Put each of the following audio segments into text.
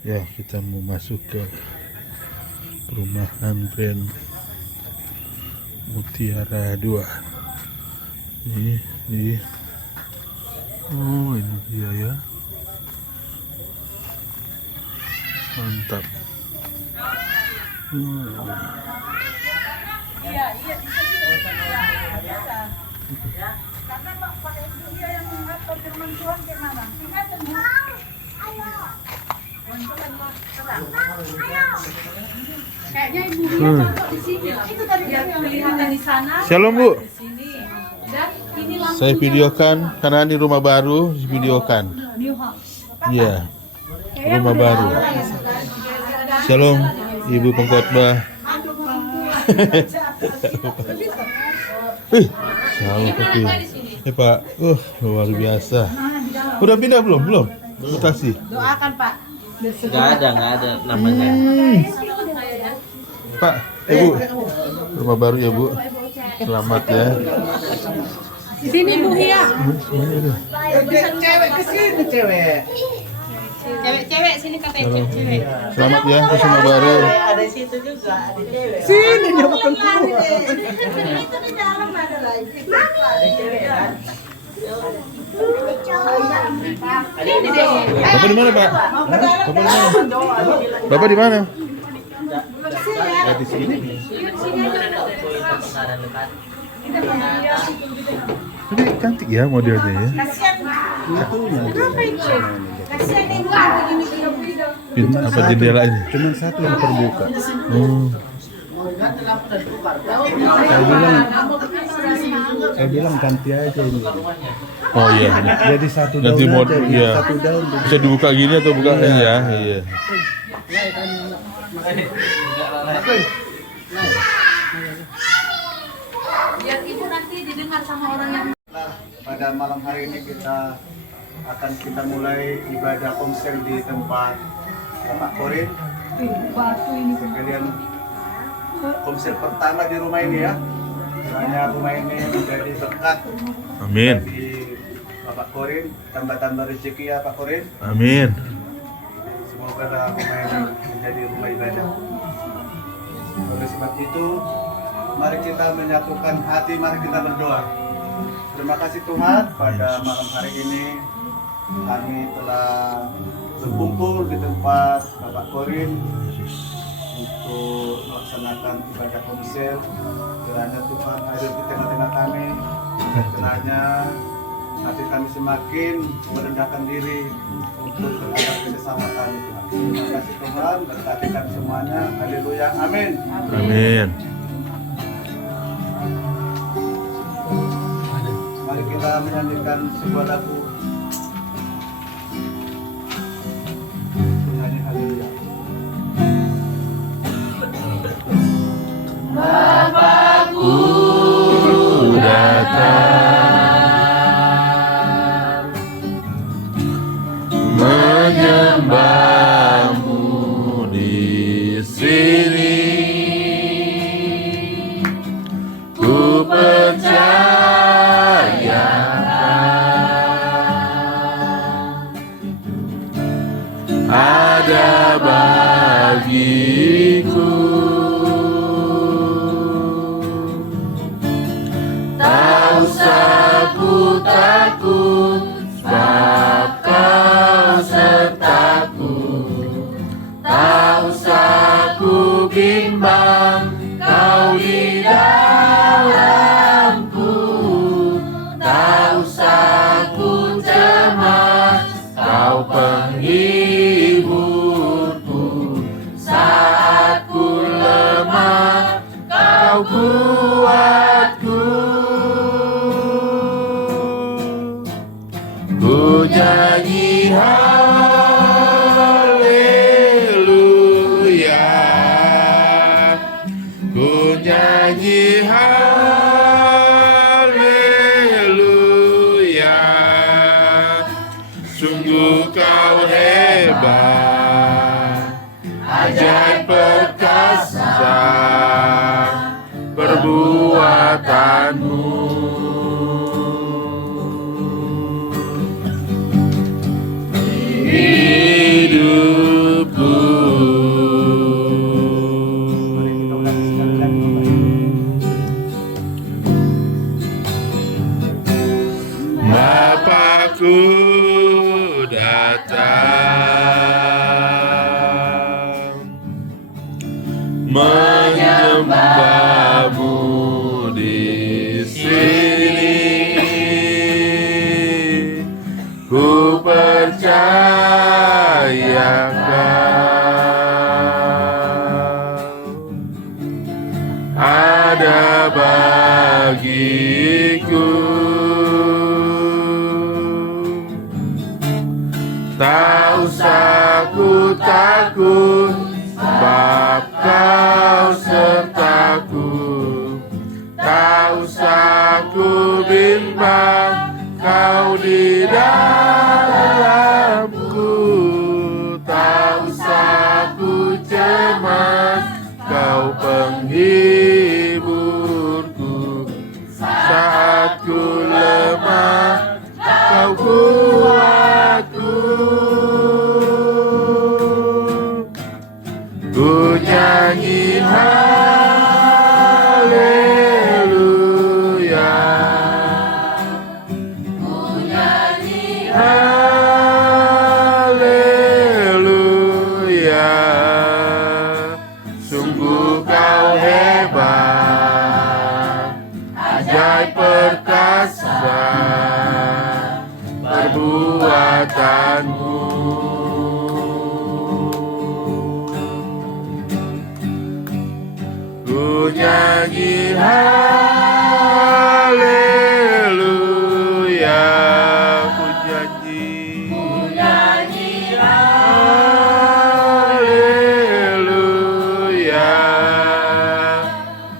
Ya, kita mau masuk ke perumahan Grand Mutiara 2. Ini. Oh, ini dia ya. Mantap. Kayaknya ibunya di sini. Itu tadi yang kelihatan di sana. Shalom Bu. Di sini. Dan ini lampunya. Saya videokan karena ini rumah baru, videokan. New house. Iya. Rumah baru. Shalom Ibu pengkhotbah. Shalom Papi. Pak. Luar biasa. Udah pindah belum? Belum. Mutasi. Doakan Pak. Nggak ada namanya. Pak, Ibu. Rumah baru ya Bu. Selamat ya. Di sini Bu Hia. Cewek kesini cewek. Cewek sini katanya cewek. Selamat ya ke rumah baru. Ada di situ juga, ada cewek. Sini dia bukan semua. Itu di dalam ada lagi. Ada cewek kan? Bapak di mana Pak? Bapak di mana? Bapak di mana? Ya, di sini. Tapi cantik ya modelnya ya. Apa jendela ini? Cuma satu yang terbuka. Saya bilang ganti aja ini. Oh iya. Jadi satu Nanti daun mod, aja, iya. satu daun. Bisa dibuka gini atau buka ini ya? Iya. Biar ibu nanti didengar sama orang yang. Nah, pada malam hari ini kita mulai ibadah komsel di tempat Bapak Korin. Batu ini. Kemudian komsel pertama di rumah ini ya. Kiranya rumah ini menjadi berkat Amin. di Bapak Korin, tambah-tambah rezeki ya Pak Korin. Amin. Semoga rumah ini menjadi rumah ibadah. Oleh sebab itu, mari kita menyatukan hati, mari kita berdoa. Terima kasih Tuhan, pada malam hari ini kami telah berkumpul di tempat Bapak Korin untuk melaksanakan ibadah komsel. Kiranya Tuhan hadir di tengah-tengah kami. Kiranya hati kami semakin merendahkan diri untuk terhadap sesama kami Tuhan. Terima kasih Tuhan, berkati kami semuanya. Haleluya, amin. Amin. Mari kita menyanyikan sebuah lagu. Menyanyi haleluya. Datang menyembahmu di sini, ku percaya ada bagiku. Tak usah ku takut, sebab kau sertaku. Tak usah ku bimbang, kau di dalamku. Tak usah ku cemas, kau penghiburku. Saat ku lemah, kau kuatku. Ku nyanyi haleluya, ku nyanyi haleluya. Sungguh kau hebat, ajaib perkasa perbuatanmu. Hidupku menyembahmu di sini. Ku percaya Kau ada bagiku. Tak usah ku takut, sebab Kau sertaku. Tak usah ku bimbang, Kau di dalamku. Tak usah ku cemas, Kau penghiburku. Saat ku lemah, Kau kuatku. Ku nyanyi haleluya. Ku nyanyi haleluya. Sungguh Kau hebat, ajaib perkasa perbuatanmu. Ku nyanyi haleluya. Ku nyanyi haleluya.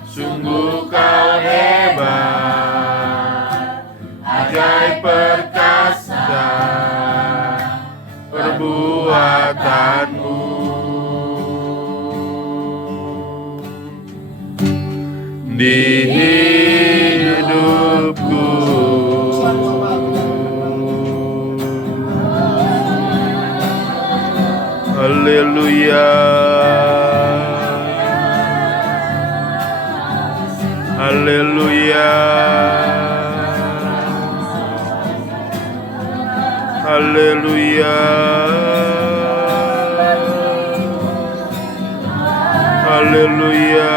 Sungguh Kau hebat, ajaib perkasa perbuatanmu. Di hidupku. Haleluya. Haleluya. Haleluya. Haleluya.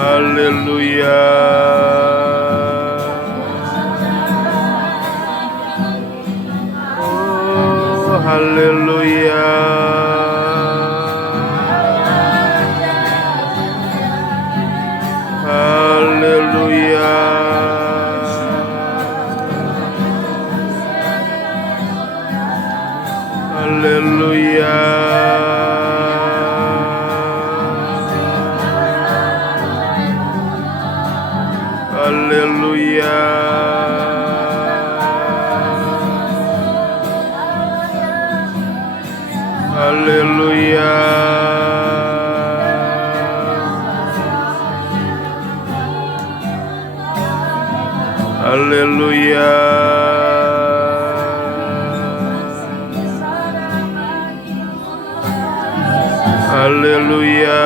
Haleluya. Oh, haleluya. Haleluya. Haleluya. Haleluya. Haleluya. Haleluya. Haleluya.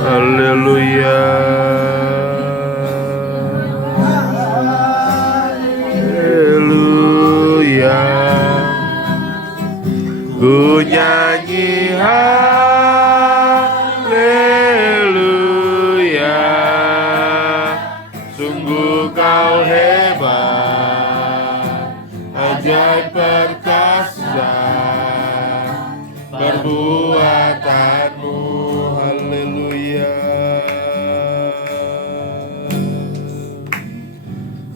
Haleluya. Haleluya. Ku nyanyi haleluya. Sungguh Kau hebat, ajaib perkasa perbuatanmu. Haleluya.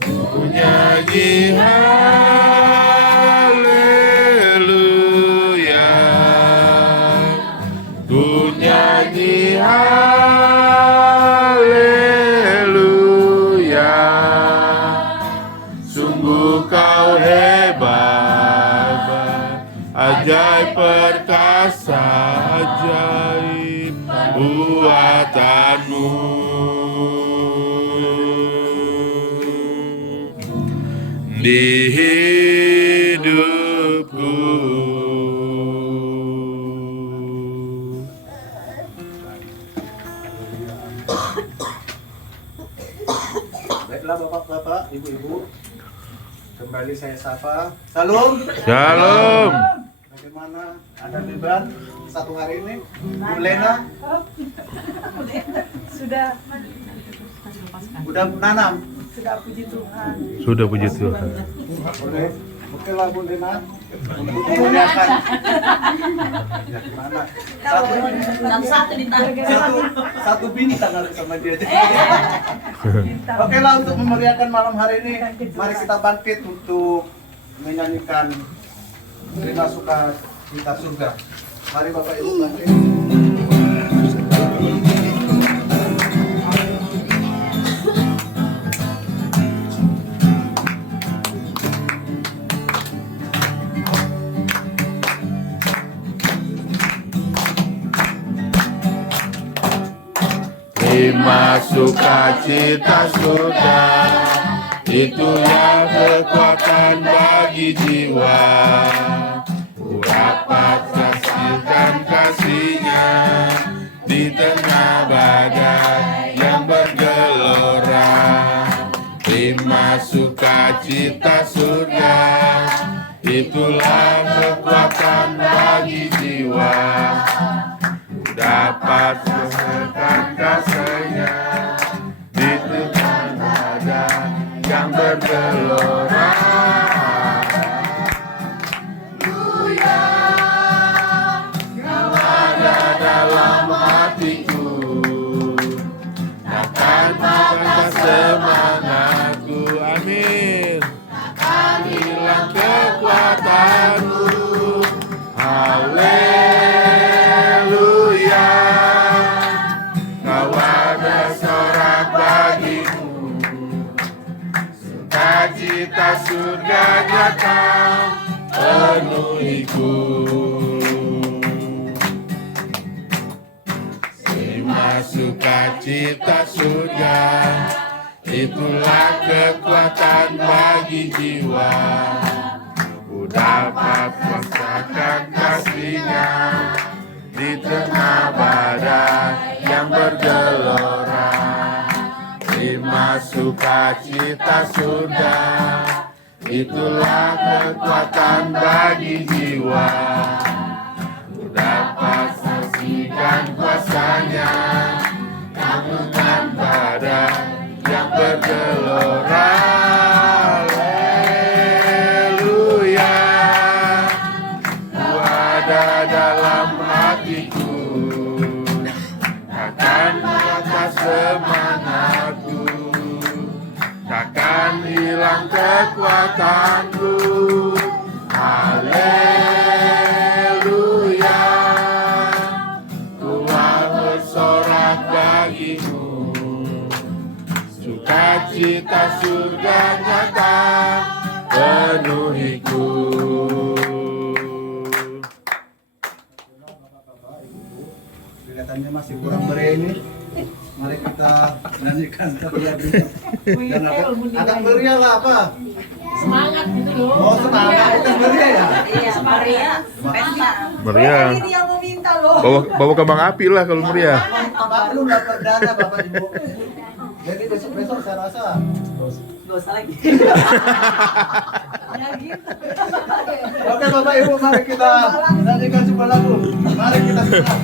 Ku nyanyi haleluya. Ku nyanyi haleluya. Sungguh Kau hebat, ajaib perkasa, ajaib buatanmu. Di hidupku. Baiklah bapak-bapak, ibu-ibu, kembali saya sapa. Salam. Shalom. Bagaimana ada beban satu hari ini? Bu Lena Sudah udah nanam. puji Tuhan. Sudah puji Tuhan. Boleh. Oke lah Bu Lena. Untuk memuliakan. Ya gimana? Satu bintang harus sama dia. Oke lah, untuk memeriahkan malam hari ini, mari kita bangkit untuk menyanyikan Terima Suka Cita Surga. Mari Bapak Ibu bangkit. Terima sukacita surga, itulah kekuatan bagi jiwa. Ku dapat saksikan kasihnya di tengah badai yang bergelora. Terima sukacita surga, itulah kekuatan bagi jiwa. Dapat merasakan kasihnya di tengah badai yang bergelora. Haleluya, Kau ada dalam hatiku, takkan patah semangatku. Amin. Takkan hilang kekuatanku. Haleluya. Cita surga datang penuhiku. Terima sukacita surga, itulah kekuatan bagi jiwa. Ku dapat merasakan kasihnya di tengah badai yang bergelora. Terima sukacita surga, itulah kekuatan bagi jiwa. Ku dapat saksikan kuasanya dengan badai yang bergelora. Haleluya, Ku ada dalam hatiku, takkan patah semangatku, takkan hilang kekuatanku. Haleluya, Tuhan bersorak bagimu, sukacita surga nyata penuhiku. Kelihatannya masih kurang meriah ini. Mari kita nyanyikan satu lagu. Dan agak meriah lah apa? Semangat gitu loh. Oh semangat, bukan meriah ya? Iya, Maria. Meriah. Ini yang mau minta loh. Bawa kembang api lah kalau meriah. Bapak belum dapat dana Bapak Ibu. Jadi besok saya rasa. Gak usah lagi. Ya gitu. Oke Bapak Ibu, mari kita nyanyikan sebuah lagu. Mari kita senang.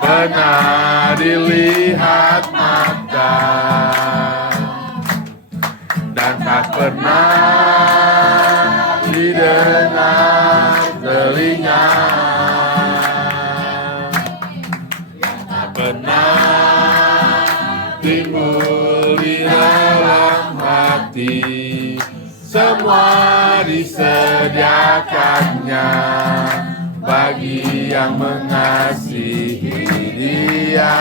Pernah dilihat mata dan tak pernah didengar telinga, tak pernah timbul di dalam hati, semua disediakannya bagi yang mengasihi Dia.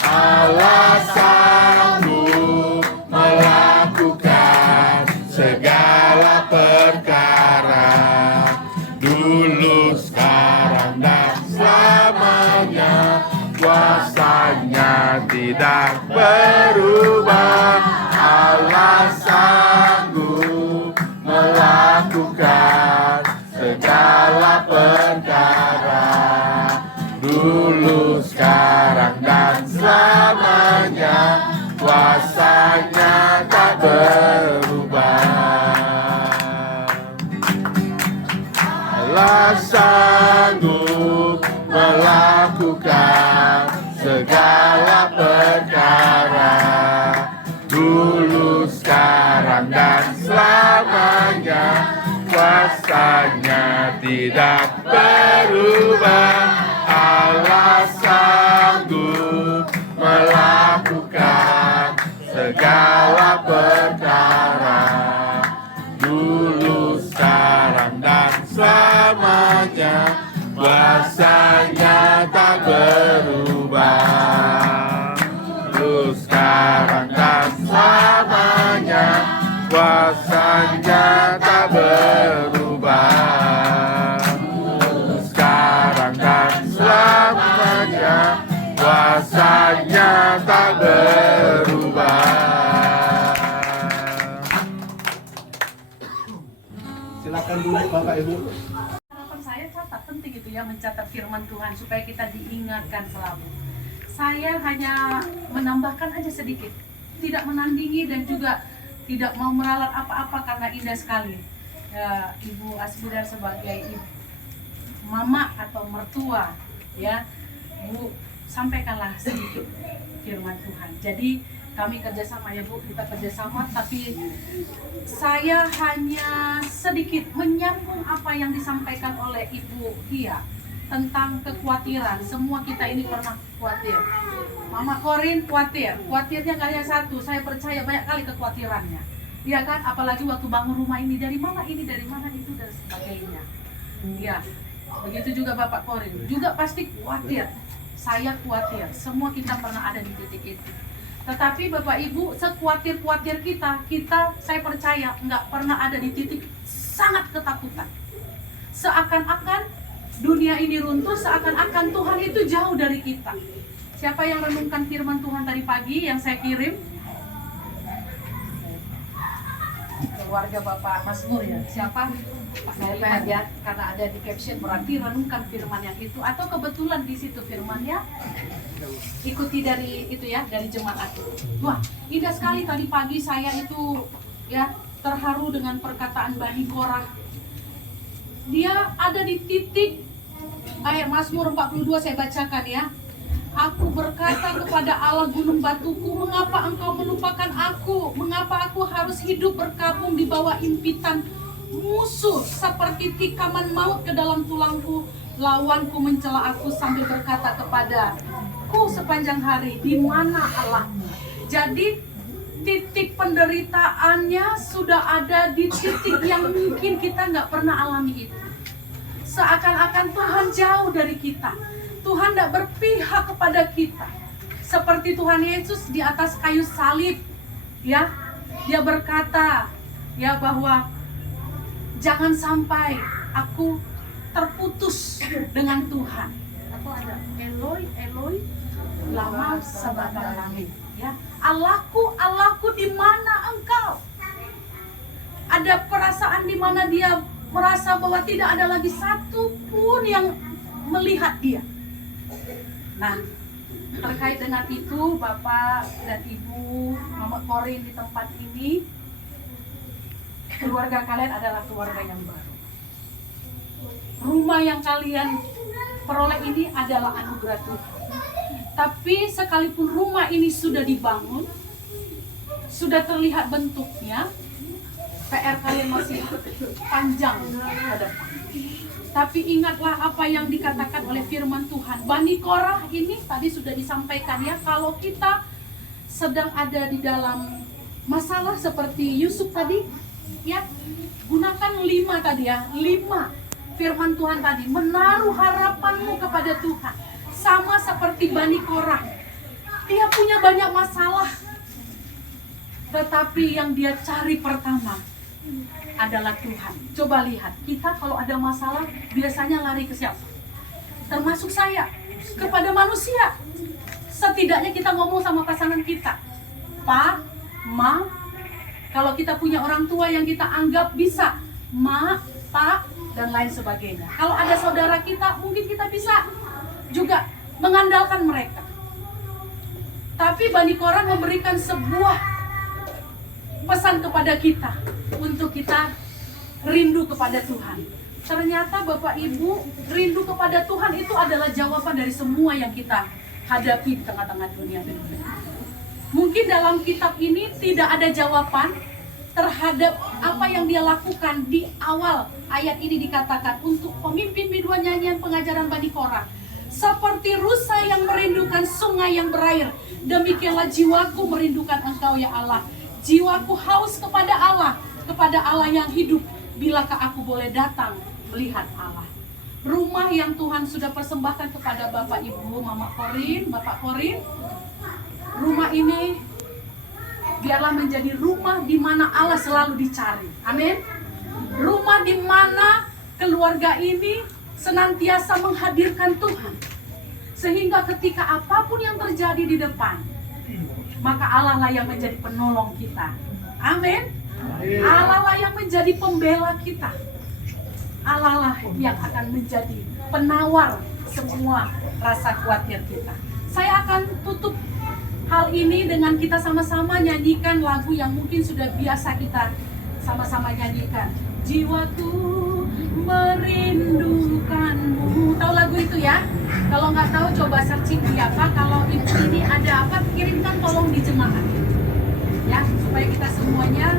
Allah sanggup melakukan segala perkara, dulu, sekarang, dan selamanya. Kuasanya tidak berubah. Allah sanggup melakukan segala perkara, dulu, sekarang, dan selamanya. Kuasanya tak berubah. Allah sanggup melakukan segala perkara, dulu, sekarang, dan selamanya. Kuasanya tidak berubah. Allah sanggup melakukan segala perkara, dulu, sekarang, dan selamanya. Kuasanya tak berubah. Dulu, sekarang, dan selamanya. Kuasanya tak berubah. Dulu, sekarang, dan selamanya. Kuasanya tak berubah. Silakan duduk Bapak Ibu. Harapan saya catat, penting itu ya, mencatat firman Tuhan supaya kita diingatkan selalu. Saya hanya menambahkan aja sedikit, tidak menandingi dan juga tidak mau meralat apa-apa karena indah sekali. Ya, Ibu Asbidar sebagai ibu, mama atau mertua, ya, Bu, sampaikanlah sedikit firman Tuhan. Jadi kami kerjasama ya Bu, kita kerjasama, tapi saya hanya sedikit menyambung apa yang disampaikan oleh Ibu Hia tentang kekhawatiran. Semua kita ini pernah khawatir. Mama Korin khawatir, khawatirnya nggak hanya satu, saya percaya banyak kali kekhawatirannya. Iya kan, apalagi waktu bangun rumah ini, dari mana ini, dari mana itu, dan sebagainya. Ya, begitu juga Bapak Korin, juga pasti khawatir. Saya khawatir, semua kita pernah ada di titik itu. Tetapi Bapak Ibu, sekhawatir-khawatir kita saya percaya nggak pernah ada di titik sangat ketakutan. Seakan-akan dunia ini runtuh, seakan-akan Tuhan itu jauh dari kita. Siapa yang renungkan firman Tuhan tadi pagi yang saya kirim? Keluarga Bapak Mazmur ya. Siapa? Pak Neliman ya. Karena ada di caption berarti renungkan firman yang itu. Atau kebetulan di situ firmannya ikuti dari itu ya, dari jemaat. Wah, indah sekali tadi pagi saya itu ya terharu dengan perkataan Bani Korah. Dia ada di titik ayat Mazmur 42 saya bacakan ya. Aku berkata kepada Allah gunung batuku, mengapa engkau melupakan aku? Mengapa aku harus hidup berkabung di bawah impitan musuh seperti tikaman maut ke dalam tulangku? Lawanku mencela aku sambil berkata kepadaku sepanjang hari, di mana Allahmu? Jadi titik penderitaannya sudah ada di titik yang mungkin kita nggak pernah alami itu. Seakan-akan Tuhan jauh dari kita. Tuhan tidak berpihak kepada kita. Seperti Tuhan Yesus di atas kayu salib, ya, dia berkata, ya, bahwa jangan sampai aku terputus dengan Tuhan. Atau ada Eloi, Eloi, lama sabachthani, ya, Allahku, Allahku, di mana engkau? Ada perasaan di mana dia merasa bahwa tidak ada lagi satu pun yang melihat dia. Nah, terkait dengan itu, Bapak dan Ibu, Mama Korin di tempat ini, keluarga kalian adalah keluarga yang baru. Rumah yang kalian peroleh ini adalah anugerah Tuhan. Tapi sekalipun rumah ini sudah dibangun, sudah terlihat bentuknya, PR kalian masih panjang ke depan. Tapi ingatlah apa yang dikatakan oleh firman Tuhan. Bani Korah ini tadi sudah disampaikan ya, kalau kita sedang ada di dalam masalah seperti Yusuf tadi, ya, gunakan 5 tadi ya, 5 firman Tuhan tadi, menaruh harapanmu kepada Tuhan. Sama seperti Bani Korah, dia punya banyak masalah, tetapi yang dia cari pertama adalah Tuhan. Coba lihat, kita kalau ada masalah biasanya lari ke siapa? Termasuk saya, kepada manusia. Setidaknya kita ngomong sama pasangan kita, Pa, Ma. Kalau kita punya orang tua yang kita anggap bisa, Ma, Pa, dan lain sebagainya. Kalau ada saudara kita, mungkin kita bisa juga mengandalkan mereka. Tapi Bani Korah memberikan sebuah pesan kepada kita untuk kita rindu kepada Tuhan. Ternyata Bapak Ibu, rindu kepada Tuhan itu adalah jawaban dari semua yang kita hadapi di tengah-tengah dunia ini. Mungkin dalam kitab ini tidak ada jawaban terhadap apa yang dia lakukan. Di awal ayat ini dikatakan untuk pemimpin biduan nyanyian pengajaran Bani Korah. Seperti rusa yang merindukan sungai yang berair, demikianlah jiwaku merindukan Engkau ya Allah. Jiwaku haus kepada Allah yang hidup. Bilakah aku boleh datang melihat Allah? Rumah yang Tuhan sudah persembahkan kepada Bapak Ibu, Mama Korin, Bapak Korin, rumah ini biarlah menjadi rumah di mana Allah selalu dicari. Amin. Rumah di mana keluarga ini senantiasa menghadirkan Tuhan. Sehingga ketika apapun yang terjadi di depan, maka Allah lah yang menjadi penolong kita. Amin. Allah lah yang menjadi pembela kita. Allah lah yang akan menjadi penawar semua rasa khawatir kita. Saya akan tutup hal ini dengan kita sama-sama nyanyikan lagu yang mungkin sudah biasa kita sama-sama nyanyikan. Jiwaku merindukanmu. Tahu lagu itu ya? Kalau nggak tahu coba searching di apa. Kalau ini ada apa, kirimkan tolong di jemaat. Ya, supaya kita semuanya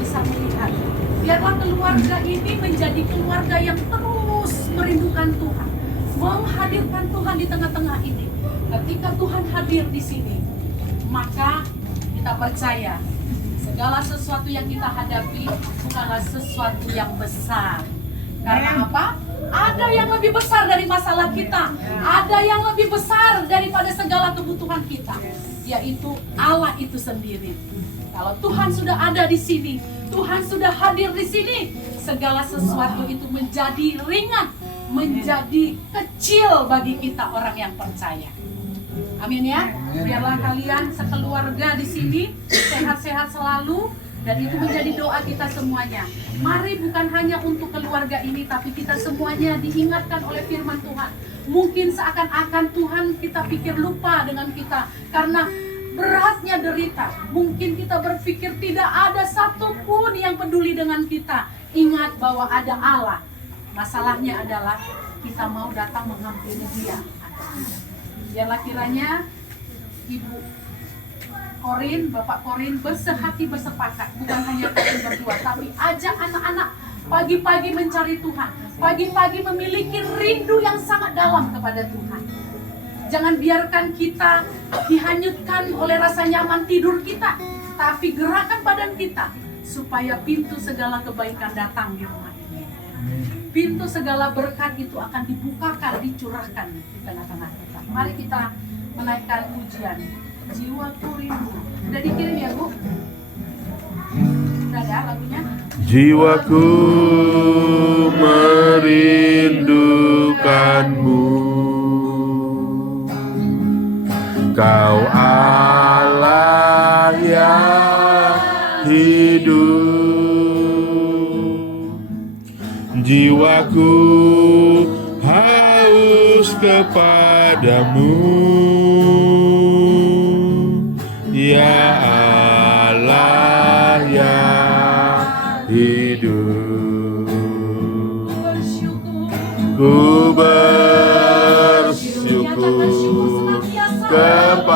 bisa melihat. Biarlah keluarga ini menjadi keluarga yang terus merindukan Tuhan, menghadirkan Tuhan di tengah-tengah ini. Ketika Tuhan hadir di sini, maka kita percaya segala sesuatu yang kita hadapi bukanlah sesuatu yang besar. Karena apa? Ada yang lebih besar dari masalah kita. Ada yang lebih besar daripada segala kebutuhan kita, yaitu Allah itu sendiri. Kalau Tuhan sudah ada di sini, Tuhan sudah hadir di sini, segala sesuatu itu menjadi ringan, menjadi kecil bagi kita orang yang percaya. Amin ya. Biarlah kalian sekeluarga di sini sehat-sehat selalu, dan itu menjadi doa kita semuanya. Mari bukan hanya untuk keluarga ini, tapi kita semuanya diingatkan oleh firman Tuhan. Mungkin seakan-akan Tuhan kita pikir lupa dengan kita karena beratnya derita. Mungkin kita berpikir tidak ada satupun yang peduli dengan kita. Ingat bahwa ada Allah. Masalahnya adalah kita mau datang menghampiri Dia. Biarlah kiranya Ibu Korin, Bapak Korin bersehati bersepakat. Bukan hanya kalian berdua, tapi ajak anak-anak pagi-pagi mencari Tuhan. Pagi-pagi memiliki rindu yang sangat dalam kepada Tuhan. Jangan biarkan kita dihanyutkan oleh rasa nyaman tidur kita, tapi gerakan badan kita supaya pintu segala kebaikan datang di rumah ini. Pintu segala berkat itu akan dibukakan, dicurahkan di tengah-tengah kita. Mari kita menaikkan pujian. Jiwaku rindu. Udah dikirim ya, Bu? Udah ada lagunya? Jiwaku merindukanmu, Kau Allah yang hidup. Jiwaku haus kepadamu, ya Allah yang hidup. Ku bersyukur kepadamu,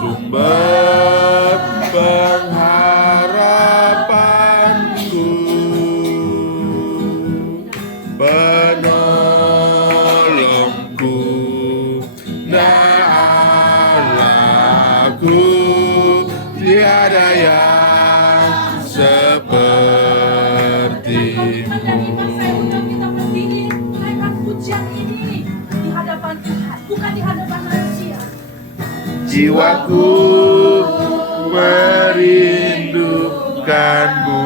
sumber pengharapanku, penolongku, Allahku, tiada yang sepertimu. Jiwaku merindukanmu,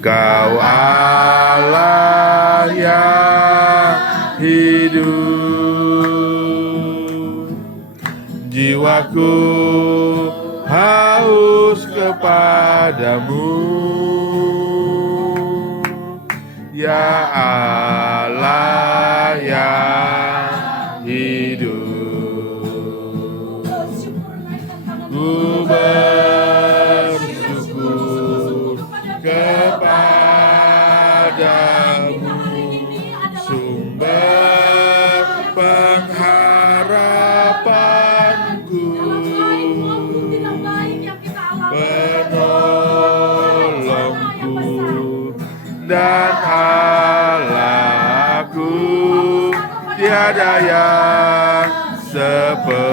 Kau Allah yang Aku haus kepadamu, ya Allah yang hidup. Ku bersyukur kepadamu, sumber pengharapanku, penolongku dan Allahku. Tiada yang sepertimu.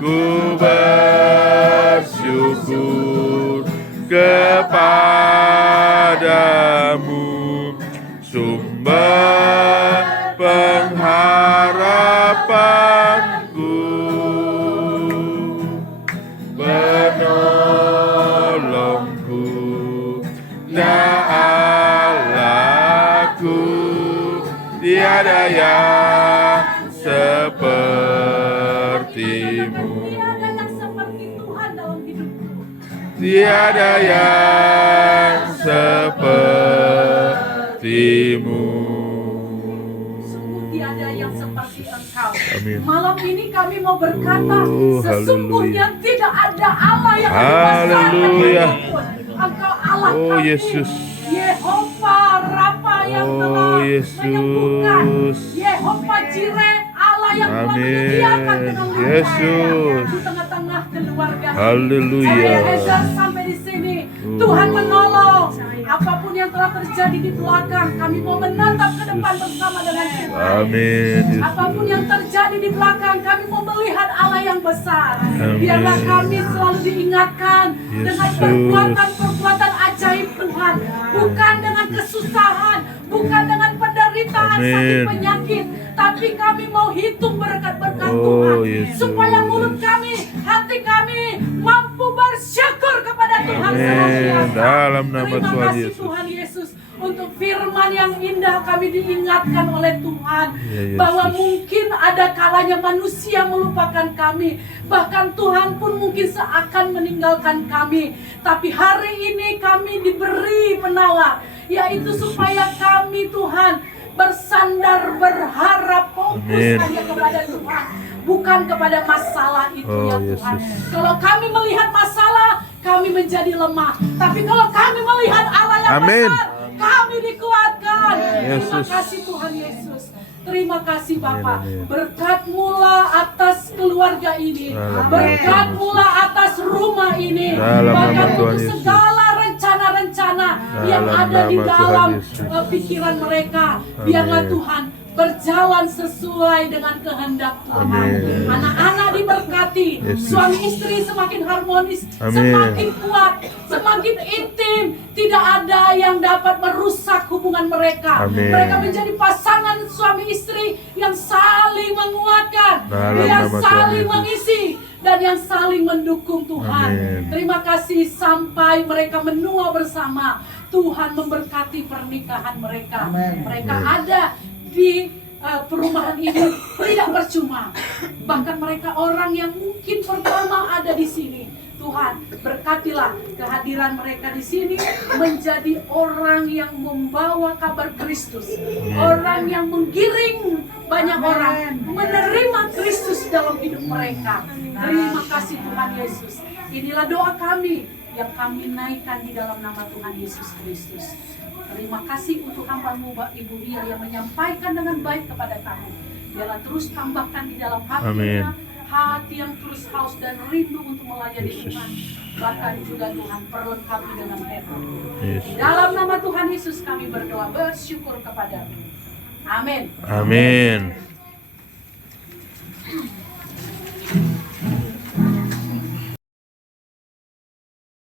Ku bersyukur kepadamu, sumber pengharapanku, penolongku dan Allahku. Tiada yang sepertimu. Tiada yang sepertimu. Sungguh tiada yang seperti Engkau. Amin. Malam ini kami mau berkata, Oh, sesungguhnya tidak ada Allah yang lebih besar Haleluya. daripada Engkau Allah Oh, kami. Yesus. Yehova Rafa yang Oh, telah Yesus. menyembuhkan. Yehova Jireh, Allah yang telah Amin. menyediakan dengan lupa Yesus. di tengah-tengah keluarga. Haleluya. Eliezer sampai di sini. Tuhan menolong. Apapun yang telah terjadi di belakang, kami mau menatap ke depan bersama dengan Tuhan. Amin. Apapun yang terjadi di belakang, kami mau melihat Allah yang besar. Amin. Biarlah kami selalu diingatkan dengan Yesus. perbuatan-perbuatan ajaib Tuhan. Bukan dengan kesusahan, bukan dengan penderitaan, Amin. sakit penyakit. Tapi kami mau hitung berkat-berkat Oh, Tuhan. Yesus. Supaya mulut kami, hati kami mampu bersyukur kepada Tuhan Amin. senantiasa. Dalam nama Terima Tuhan kasih Yesus. Tuhan Yesus. Untuk firman yang indah kami diingatkan oleh Tuhan. Ya, Yesus. Bahwa mungkin ada kalanya manusia melupakan kami. Bahkan Tuhan pun mungkin seakan meninggalkan kami. Tapi hari ini kami diberi penawar. Yaitu supaya kami Tuhan bersandar, berharap, fokus Amin. hanya kepada Tuhan. Bukan kepada masalah itu Oh, ya Tuhan. Yesus. Kalau kami melihat masalah, kami menjadi lemah. Tapi kalau kami melihat Allah yang Amin. besar, kami dikuatkan. Terima Yesus. kasih Tuhan Yesus. Terima kasih Bapa. Amin. Berkat-Mu atas keluarga ini. Dalam nama Berkat-Mu atas rumah ini. Dalam Bahkan nama Tuhan untuk Yesus. segala rencana-rencana yang Dalam ada di nama Tuhan dalam Yesus. pikiran mereka. Biarlah Amin. Tuhan berjalan sesuai dengan kehendak Tuhan. Amin. Anak-anak diberkati, Yesus. suami istri semakin harmonis, Amin. semakin kuat, semakin intim. Tidak ada yang dapat merusak hubungan mereka. Amin. Mereka menjadi pasangan suami istri yang saling menguatkan, Dalam yang nama Tuhan saling Yesus. mengisi, dan yang saling mendukung Tuhan. Amin. Terima kasih sampai mereka menua bersama. Tuhan memberkati pernikahan mereka. Mereka ada di perumahan ini tidak percuma. Bahkan mereka orang yang mungkin pertama ada di sini. Tuhan, berkatilah kehadiran mereka di sini menjadi orang yang membawa kabar Kristus. Orang yang menggiring banyak orang menerima Kristus dalam hidup mereka. Terima kasih Tuhan Yesus. Inilah doa kami yang kami naikkan di dalam nama Tuhan Yesus Kristus. Terima kasih untuk hamba-Mu Ibu Ria yang menyampaikan dengan baik kepada kami. Biarlah terus tambahkan di dalam hatinya hati yang terus haus dan rindu untuk melayani Yesus. Tuhan. Bahkan juga Tuhan perlengkapi dengan hebat. Yesus. Dalam nama Tuhan Yesus kami berdoa bersyukur kepada-Mu. Amin. Amin.